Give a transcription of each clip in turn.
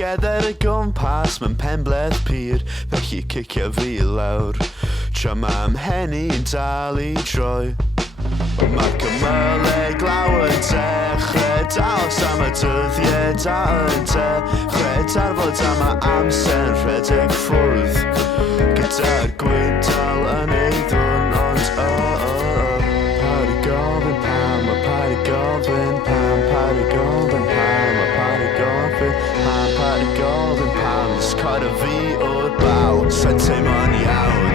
together y gwmpas mewn penbleth pyr, felly cicio fi lawr. Tra mae mhenni'n dal I droi. Mae'r cymylau glaw yn dechrau dal sam y dyddiau dal yn dechrau darfod am y amser rhedeg ffwrdd gyda'r gwydal yn ei ddwn ond paid I gofyn pam a paid I gofyn pam paid I gofyn pam a paid I gofyn pam paid I gofyn pam ys coed y fi o'r baw sa'n teimlo'n iawn.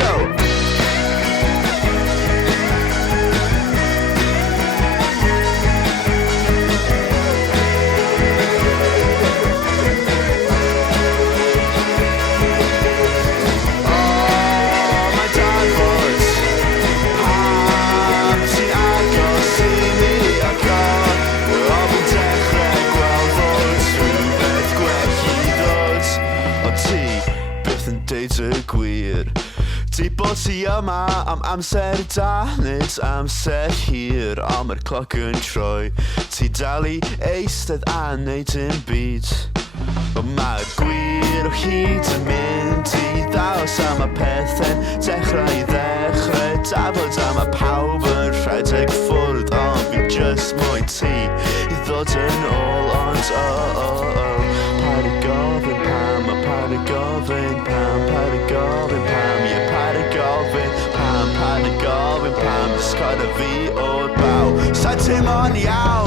Go! Deud y gwir Di bod ti yma am amser da nid amser hir ond mae'r cloc yn troi Ti dal I eistedd a neud dim byd Ond mae'r gwir o hyd yn mynd I ddaws am y pethau'n dechrau I ddechrau Dafod am y pawb yn rhedeg ffwrdd Ond fi just moyn ti I ddod yn ôl ond paid I gofyn pam a paid I gofyn pam paid I gofyn pam yeah paid I gofyn pam paid I gofyn pam ys coed y fi o'r baw Sa'n teimlo'n iawn